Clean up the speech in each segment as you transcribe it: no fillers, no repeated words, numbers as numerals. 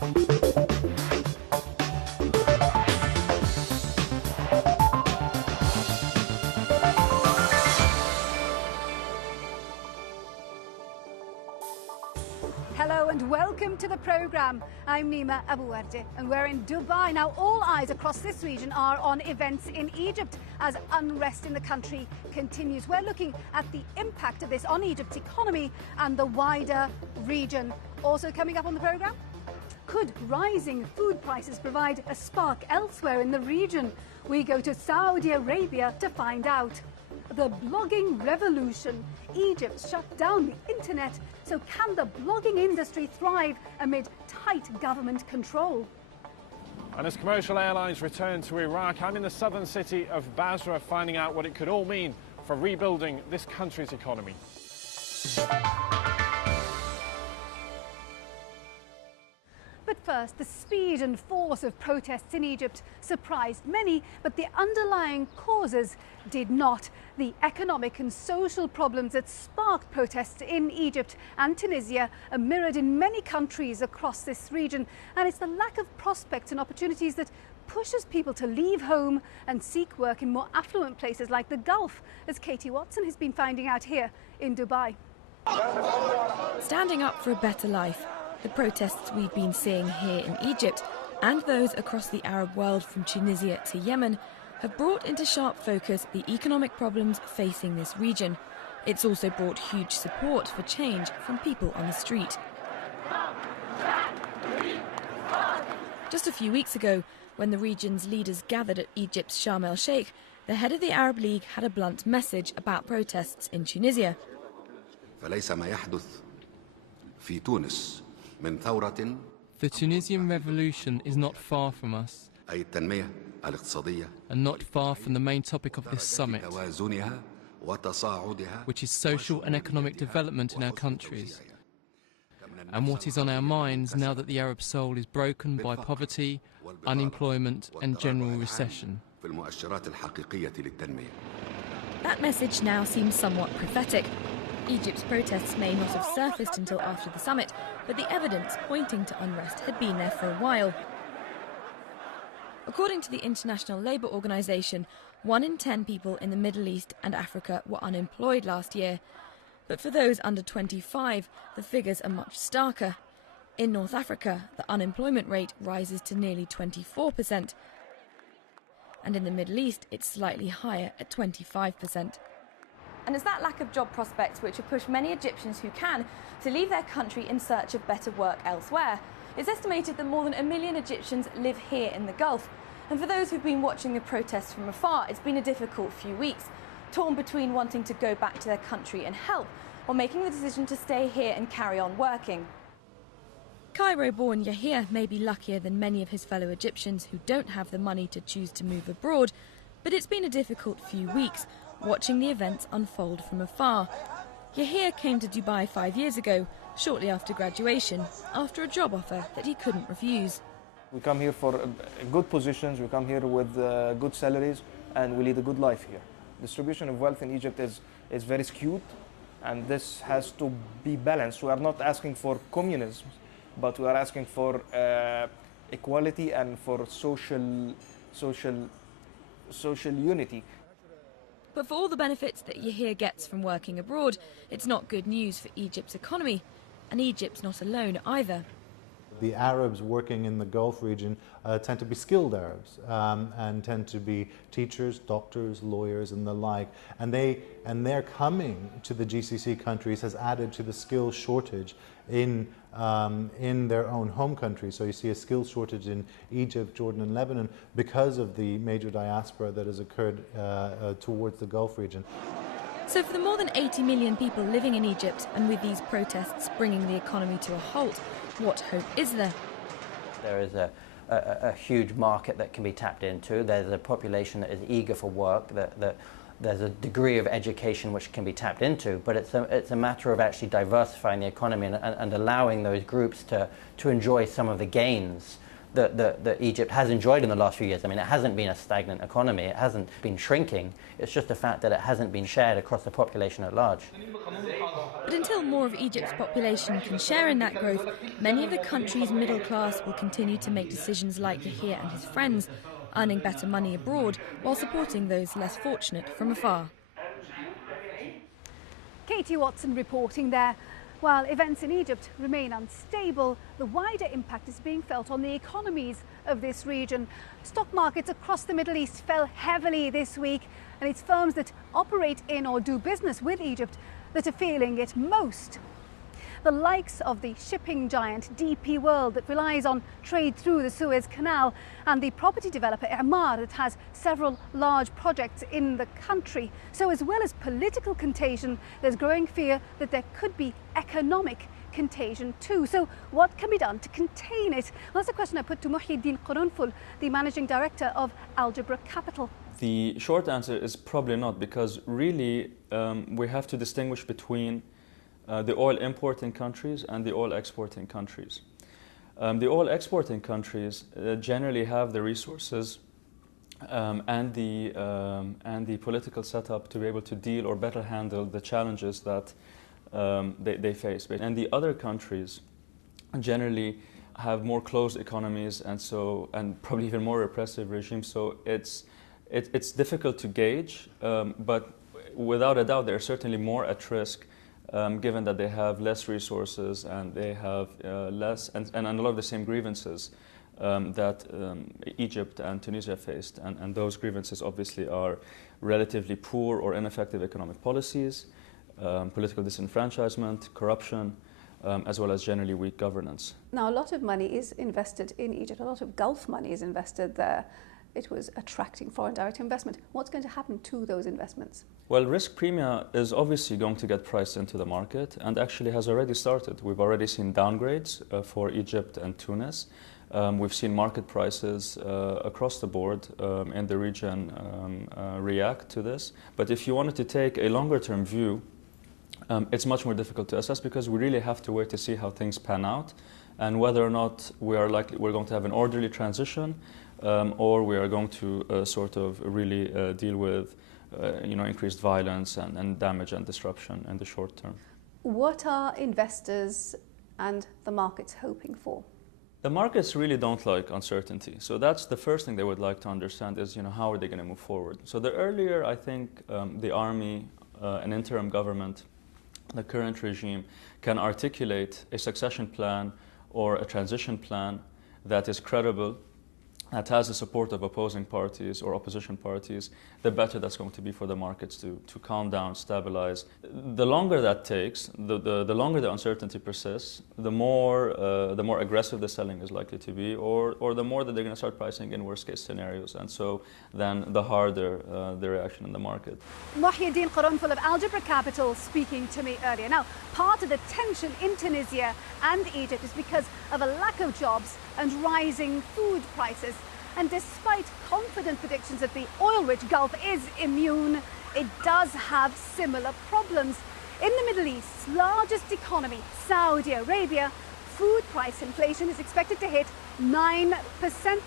Hello and welcome to the programme. I'm Nima Abouardi and we're in Dubai. Now all eyes across this region are on events in Egypt as unrest in the country continues. We're looking at the impact of this on Egypt's economy and the wider region. Also coming up on the programme, could rising food prices provide a spark elsewhere in the region? We go to Saudi Arabia to find out. The blogging revolution. Egypt shut down the internet. So can the blogging industry thrive amid tight government control? And as commercial airlines return to Iraq, I'm in the southern city of Basra finding out what it could all mean for rebuilding this country's economy. But first, the speed and force of protests in Egypt surprised many, but the underlying causes did not. The economic and social problems that sparked protests in Egypt and Tunisia are mirrored in many countries across this region. And it's the lack of prospects and opportunities that pushes people to leave home and seek work in more affluent places like the Gulf, as Katie Watson has been finding out here in Dubai. Standing up for a better life. The protests we've been seeing here in Egypt and those across the Arab world from Tunisia to Yemen have brought into sharp focus the economic problems facing this region. It's also brought huge support for change from people on the street. Just a few weeks ago, when the region's leaders gathered at Egypt's Sharm el-Sheikh, the head of the Arab League had a blunt message about protests in Tunisia. The Tunisian revolution is not far from us, and not far from the main topic of this summit, which is social and economic development in our countries, and what is on our minds now that the Arab soul is broken by poverty, unemployment and general recession. That message now seems somewhat prophetic. Egypt's protests may not have surfaced until after the summit, but the evidence pointing to unrest had been there for a while. According to the International Labour Organization, 1 in 10 people in the Middle East and Africa were unemployed last year. But for those under 25, the figures are much starker. In North Africa, the unemployment rate rises to nearly 24%. And in the Middle East, it's slightly higher at 25%. And it's that lack of job prospects which have pushed many Egyptians who can to leave their country in search of better work elsewhere. It's estimated that more than 1 million Egyptians live here in the Gulf. And for those who've been watching the protests from afar, it's been a difficult few weeks, torn between wanting to go back to their country and help, or making the decision to stay here and carry on working. Cairo-born Yahya may be luckier than many of his fellow Egyptians who don't have the money to choose to move abroad, but it's been a difficult few weeks, watching the events unfold from afar. Yahya came to Dubai 5 years ago, shortly after graduation, after a job offer that he couldn't refuse. We come here for good positions, we come here with good salaries, and we lead a good life here. Distribution of wealth in Egypt is very skewed, and this has to be balanced. We are not asking for communism, but we are asking for equality and for social unity. But for all the benefits that Yahya gets from working abroad, it's not good news for Egypt's economy. And Egypt's not alone either. The Arabs working in the Gulf region tend to be skilled Arabs and tend to be teachers, doctors, lawyers and the like. And their coming to the GCC countries has added to the skills shortage in their own home countries. So you see a skills shortage in Egypt, Jordan and Lebanon because of the major diaspora that has occurred towards the Gulf region. So for the more than 80 million people living in Egypt, and with these protests bringing the economy to a halt, what hope is there? There is a huge market that can be tapped into. There's a population that is eager for work, that there's a degree of education which can be tapped into, but it's a matter of actually diversifying the economy and allowing those groups to enjoy some of the gains that Egypt has enjoyed in the last few years. I mean, it hasn't been a stagnant economy, it hasn't been shrinking, it's just the fact that it hasn't been shared across the population at large. But until more of Egypt's population can share in that growth, many of the country's middle class will continue to make decisions like Yahya and his friends, earning better money abroad while supporting those less fortunate from afar. Katie Watson reporting there. While events in Egypt remain unstable, the wider impact is being felt on the economies of this region. Stock markets across the Middle East fell heavily this week, and it's firms that operate in or do business with Egypt that are feeling it most. The likes of the shipping giant DP World that relies on trade through the Suez Canal, and the property developer Emaar that has several large projects in the country. So as well as political contagion, there's growing fear that there could be economic contagion too. So what can be done to contain it? Well, that's a question I put to Muhyiddin Qurunful, the managing director of Algebra Capital. The short answer is probably not, because really we have to distinguish between the oil importing countries and the oil exporting countries. The oil exporting countries generally have the resources and the political setup to be able to deal or better handle the challenges that they face. And the other countries generally have more closed economies and probably even more repressive regimes. So it's difficult to gauge, but without a doubt, they're certainly more at risk. Given that they have less resources and they have less and a lot of the same grievances that Egypt and Tunisia faced. And those grievances obviously are relatively poor or ineffective economic policies, political disenfranchisement, corruption, as well as generally weak governance. Now, a lot of money is invested in Egypt. A lot of Gulf money is invested there. It was attracting foreign direct investment. What's going to happen to those investments? Well, risk premia is obviously going to get priced into the market and actually has already started. We've already seen downgrades for Egypt and Tunis. We've seen market prices across the board in the region react to this. But if you wanted to take a longer term view, it's much more difficult to assess because we really have to wait to see how things pan out and whether or not we're going to have an orderly transition or we are going to sort of really deal with increased violence and damage and disruption in the short term. What are investors and the markets hoping for? The markets really don't like uncertainty. So that's the first thing they would like to understand is, how are they going to move forward? So the earlier, I think, the army, an interim government, the current regime can articulate a succession plan or a transition plan that is credible, that has the support of opposing parties or opposition parties, the better that's going to be for the markets to calm down, stabilize. The longer that takes, the longer the uncertainty persists, the more aggressive the selling is likely to be, or the more that they're going to start pricing in worst case scenarios. And so then the harder the reaction in the market. Muhyiddin Qurunful of Algebra Capital speaking to me earlier. Now, part of the tension in Tunisia and Egypt is because of a lack of jobs and rising food prices. And despite confident predictions that the oil-rich Gulf is immune, it does have similar problems. In the Middle East's largest economy, Saudi Arabia, food price inflation is expected to hit 9%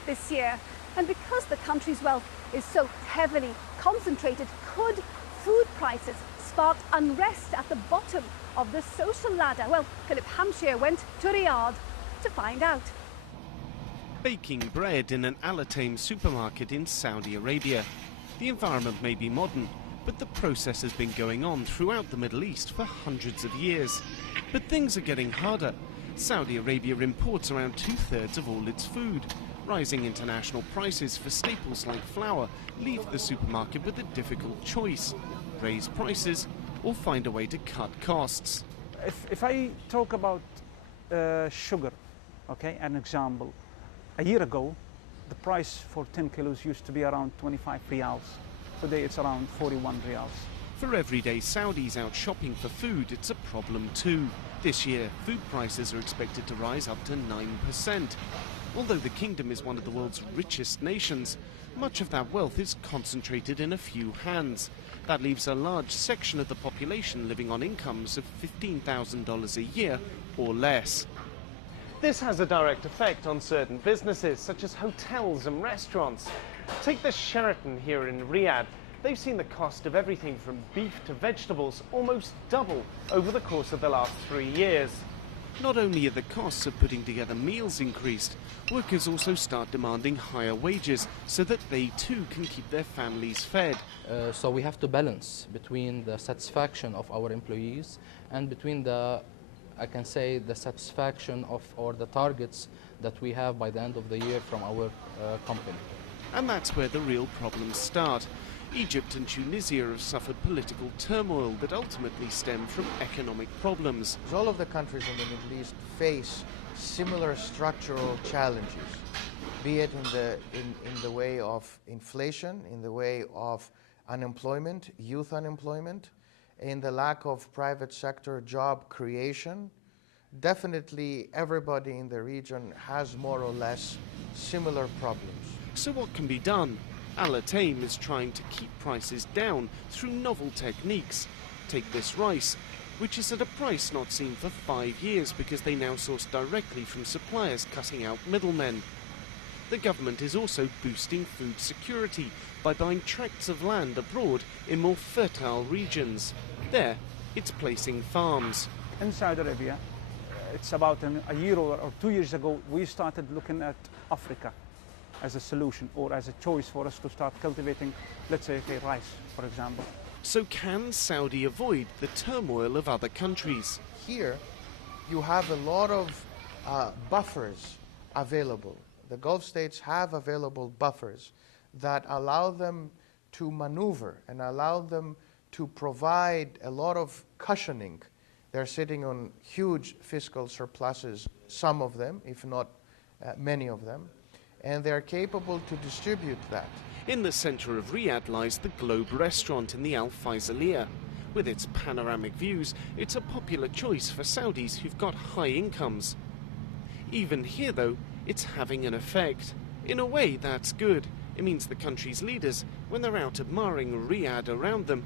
this year. And because the country's wealth is so heavily concentrated, could food prices spark unrest at the bottom of the social ladder? Well, Philip Hampshire went to Riyadh to find out. Baking bread in an Al-Atam supermarket in Saudi Arabia. The environment may be modern, but the process has been going on throughout the Middle East for hundreds of years. But things are getting harder. Saudi Arabia imports around 2/3 of all its food. Rising international prices for staples like flour leave the supermarket with a difficult choice: raise prices or find a way to cut costs. If I talk about sugar, okay, an example, a year ago, the price for 10 kilos used to be around 25 riyals. Today it's around 41 riyals. For everyday Saudis out shopping for food, it's a problem too. This year, food prices are expected to rise up to 9%. Although the kingdom is one of the world's richest nations, much of that wealth is concentrated in a few hands. That leaves a large section of the population living on incomes of $15,000 a year or less. This has a direct effect on certain businesses, such as hotels and restaurants. Take the Sheraton here in Riyadh. They've seen the cost of everything from beef to vegetables almost double over the course of the last 3 years. Not only are the costs of putting together meals increased, workers also start demanding higher wages so that they too can keep their families fed. So we have to balance between the satisfaction of our employees and between the satisfaction of or the targets that we have by the end of the year from our company. And that's where the real problems start. Egypt and Tunisia have suffered political turmoil that ultimately stem from economic problems. All of the countries in the Middle East face similar structural challenges, be it in the way of inflation, in the way of unemployment, youth unemployment, in the lack of private sector job creation. Definitely everybody in the region has more or less similar problems. So what can be done? Al-Attaim is trying to keep prices down through novel techniques. Take this rice, which is at a price not seen for 5 years because they now source directly from suppliers, cutting out middlemen. The government is also boosting food security by buying tracts of land abroad in more fertile regions. There, it's placing farms. In Saudi Arabia, it's about a year or 2 years ago, we started looking at Africa as a solution or as a choice for us to start cultivating, let's say, rice, for example. So can Saudi avoid the turmoil of other countries? Here, you have a lot of buffers available. The Gulf states have available buffers that allow them to maneuver and allow them to provide a lot of cushioning. They're sitting on huge fiscal surpluses, some of them, if not many of them, and they're capable to distribute that. In the centre of Riyadh lies the Globe restaurant in the Al Faisaliyah. With its panoramic views, it's a popular choice for Saudis who've got high incomes. Even here, though, it's having an effect. In a way, that's good. It means the country's leaders, when they're out admiring Riyadh around them,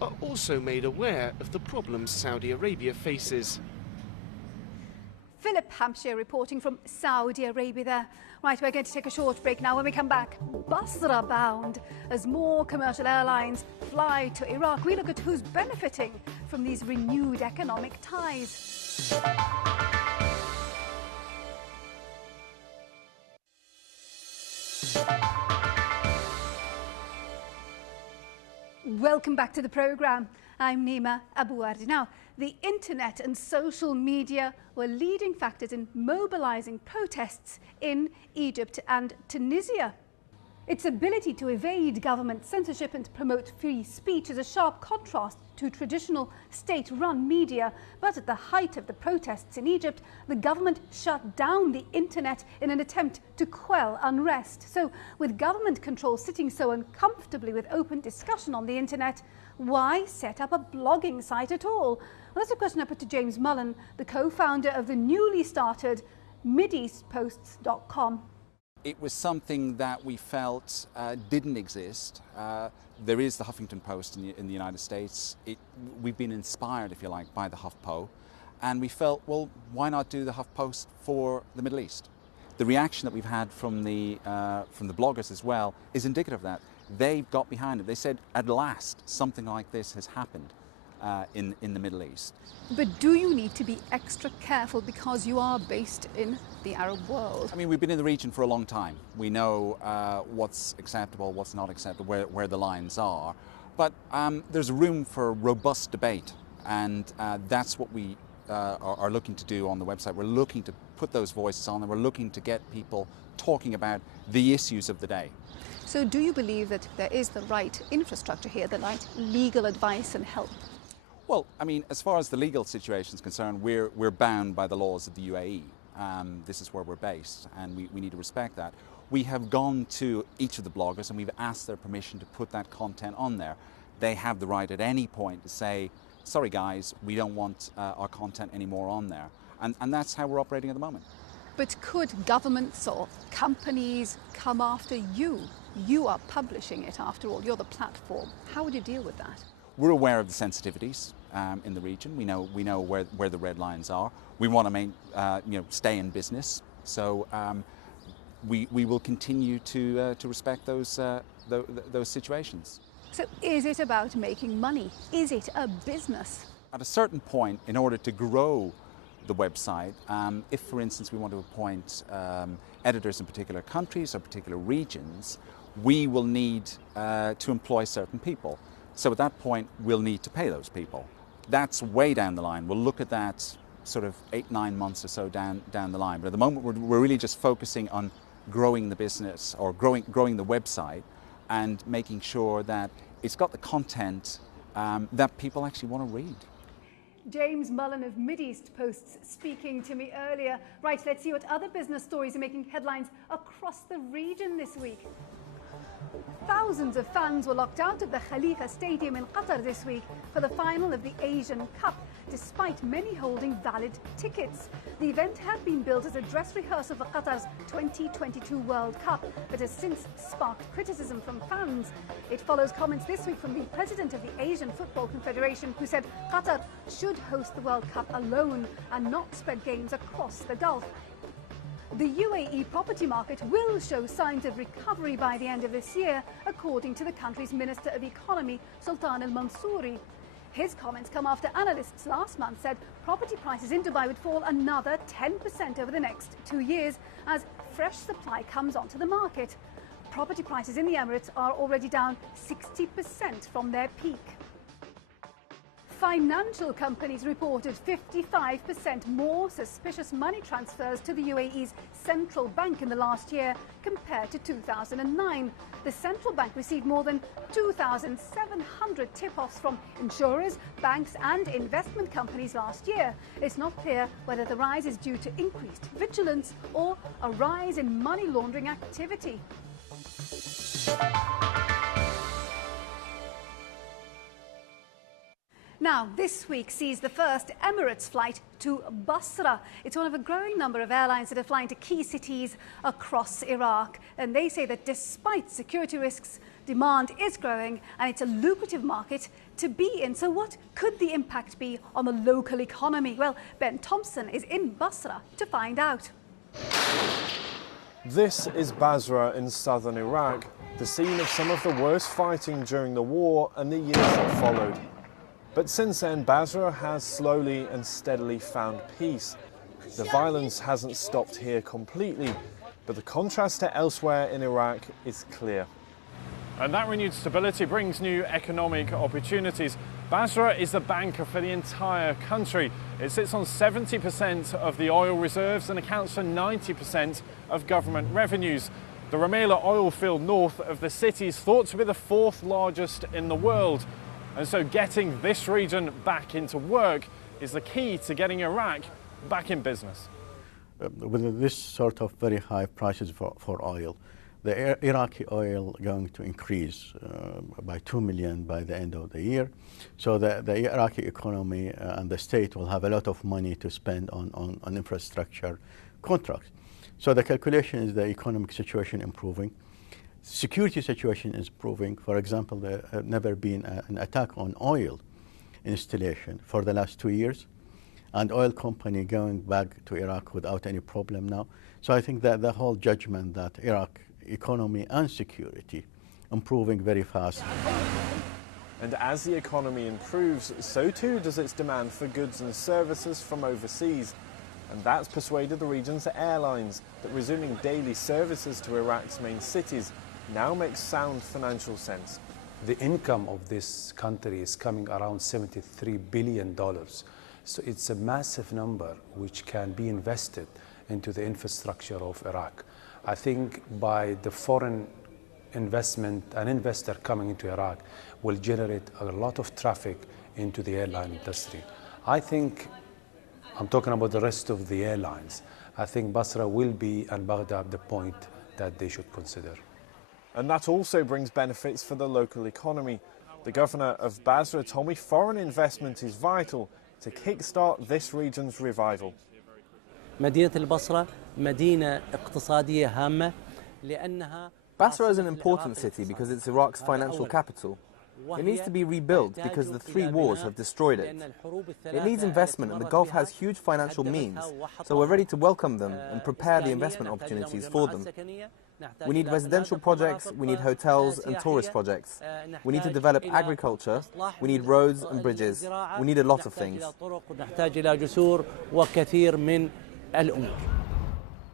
are also made aware of the problems Saudi Arabia faces. Philip Hampshire reporting from Saudi Arabia there. Right, we're going to take a short break now. When we come back, Basra bound as more commercial airlines fly to Iraq. We look at who's benefiting from these renewed economic ties. Welcome back to the programme. I'm Nima Abouardi. Now, the internet and social media were leading factors in mobilising protests in Egypt and Tunisia. Its ability to evade government censorship and promote free speech is a sharp contrast to traditional state-run media. But at the height of the protests in Egypt, the government shut down the internet in an attempt to quell unrest. So, with government control sitting so uncomfortably with open discussion on the internet, why set up a blogging site at all? Well, that's a question I put to James Mullen, the co-founder of the newly started MideastPosts.com. It was something that we felt didn't exist. There is the Huffington Post in the United States. We've been inspired, if you like, by the HuffPo, and we felt, well, why not do the HuffPost for the Middle East? The reaction that we've had from the bloggers as well is indicative of that. They got behind it. They said, at last, something like this has happened in the Middle East. But do you need to be extra careful because you are based in the Arab world? I mean, we've been in the region for a long time. We know what's acceptable, what's not acceptable, where the lines are. But there's room for robust debate, and that's what we are looking to do on the website. We're looking to put those voices on, and we're looking to get people talking about the issues of the day. So do you believe that there is the right infrastructure here, the right legal advice and help? Well, I mean, as far as the legal situation is concerned, we're bound by the laws of the UAE. This is where we're based, and we need to respect that. We have gone to each of the bloggers and we've asked their permission to put that content on there. They have the right at any point to say, sorry guys, we don't want our content anymore on there. And that's how we're operating at the moment. But could governments or companies come after you? You are publishing it after all, you're the platform. How would you deal with that? We're aware of the sensitivities. in the region. We know where the red lines are. We want to stay in business. So we will continue to respect those situations. So is it about making money? Is it a business? At a certain point, in order to grow the website, if, for instance, we want to appoint editors in particular countries or particular regions, we will need to employ certain people. So at that point, we'll need to pay those people. That's way down the line. We'll look at that sort of 8-9 months or so down the line. But at the moment, we're really just focusing on growing the business or growing the website and making sure that it's got the content that people actually want to read. James Mullen of Mideast Posts speaking to me earlier. Right, let's see what other business stories are making headlines across the region this week. Thousands of fans were locked out of the Khalifa Stadium in Qatar this week for the final of the Asian Cup, despite many holding valid tickets. The event had been billed as a dress rehearsal for Qatar's 2022 World Cup, but has since sparked criticism from fans. It follows comments this week from the president of the Asian Football Confederation, who said Qatar should host the World Cup alone and not spread games across the Gulf. The UAE property market will show signs of recovery by the end of this year, according to the country's Minister of Economy, Sultan al-Mansouri. His comments come after analysts last month said property prices in Dubai would fall another 10% over the next 2 years as fresh supply comes onto the market. Property prices in the Emirates are already down 60% from their peak. Financial companies reported 55% more suspicious money transfers to the UAE's central bank in the last year compared to 2009. The central bank received more than 2,700 tip-offs from insurers, banks and investment companies last year. It's not clear whether the rise is due to increased vigilance or a rise in money laundering activity. Now, this week sees the first Emirates flight to Basra. It's one of a growing number of airlines that are flying to key cities across Iraq. And they say that despite security risks, demand is growing and it's a lucrative market to be in. So what could the impact be on the local economy? Well, Ben Thompson is in Basra to find out. This is Basra in southern Iraq, the scene of some of the worst fighting during the war and the years that followed. But since then, Basra has slowly and steadily found peace. The violence hasn't stopped here completely, but the contrast to elsewhere in Iraq is clear. And that renewed stability brings new economic opportunities. Basra is the banker for the entire country. It sits on 70% of the oil reserves and accounts for 90% of government revenues. The Rumaila oil field north of the city is thought to be the 4th largest in the world. And so getting this region back into work is the key to getting Iraq back in business. With this sort of very high prices for oil, the Iraqi oil going to increase by 2 million by the end of the year. So the Iraqi economy and the state will have a lot of money to spend on infrastructure contracts. So the calculation is the economic situation improving. Security situation is improving. For example, there have never been an attack on oil installation for the last 2 years, and oil company going back to Iraq without any problem now. So I think that the whole judgment that Iraq economy and security improving very fast. And as the economy improves, so too does its demand for goods and services from overseas. And that's persuaded the region's airlines that resuming daily services to Iraq's main cities now makes sound financial sense. The income of this country is coming around $73 billion. So it's a massive number which can be invested into the infrastructure of Iraq. I think by the foreign investment, an investor coming into Iraq will generate a lot of traffic into the airline industry. I think, I'm talking about the rest of the airlines, I think Basra will be, and Baghdad, the point that they should consider. And that also brings benefits for the local economy. The governor of Basra told me foreign investment is vital to kickstart this region's revival. Basra is an important city because it's Iraq's financial capital. It needs to be rebuilt because the 3 wars have destroyed it. It needs investment and the Gulf has huge financial means, so we're ready to welcome them and prepare the investment opportunities for them. We need residential projects, we need hotels and tourist projects. We need to develop agriculture, we need roads and bridges, we need a lot of things.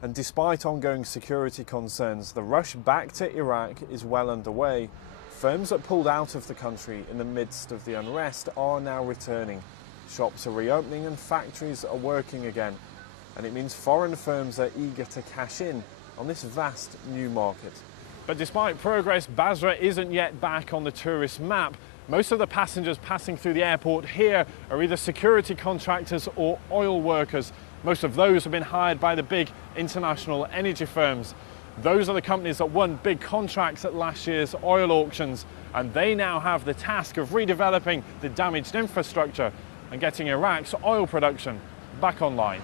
And despite ongoing security concerns, the rush back to Iraq is well underway. Firms that pulled out of the country in the midst of the unrest are now returning. Shops are reopening and factories are working again. And it means foreign firms are eager to cash in on this vast new market. But despite progress, Basra isn't yet back on the tourist map. Most of the passengers passing through the airport here are either security contractors or oil workers. Most of those have been hired by the big international energy firms. Those are the companies that won big contracts at last year's oil auctions, and they now have the task of redeveloping the damaged infrastructure and getting Iraq's oil production back online.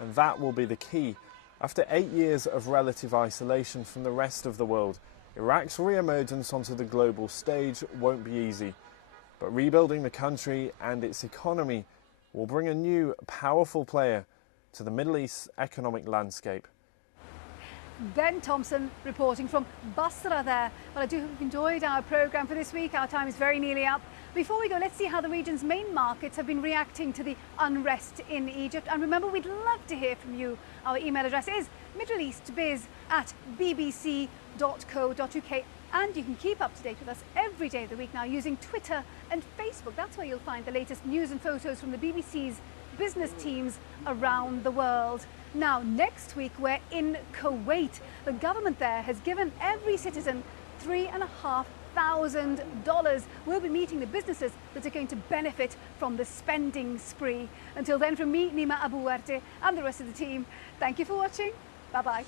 And that will be the key. After 8 years of relative isolation from the rest of the world, Iraq's re-emergence onto the global stage won't be easy. But rebuilding the country and its economy will bring a new, powerful player to the Middle East's economic landscape. Ben Thompson reporting from Basra there. Well, I do hope you've enjoyed our programme for this week. Our time is very nearly up. Before we go, let's see how the region's main markets have been reacting to the unrest in Egypt. And remember, we'd love to hear from you. Our email address is middleeastbiz@bbc.co.uk. And you can keep up to date with us every day of the week now using Twitter and Facebook. That's where you'll find the latest news and photos from the BBC's business teams around the world. Now, next week, we're in Kuwait. The government there has given every citizen $3,500. We'll be meeting the businesses that are going to benefit from the spending spree. Until then, from me, Nima Abu Warte, and the rest of the team, thank you for watching. Bye-bye.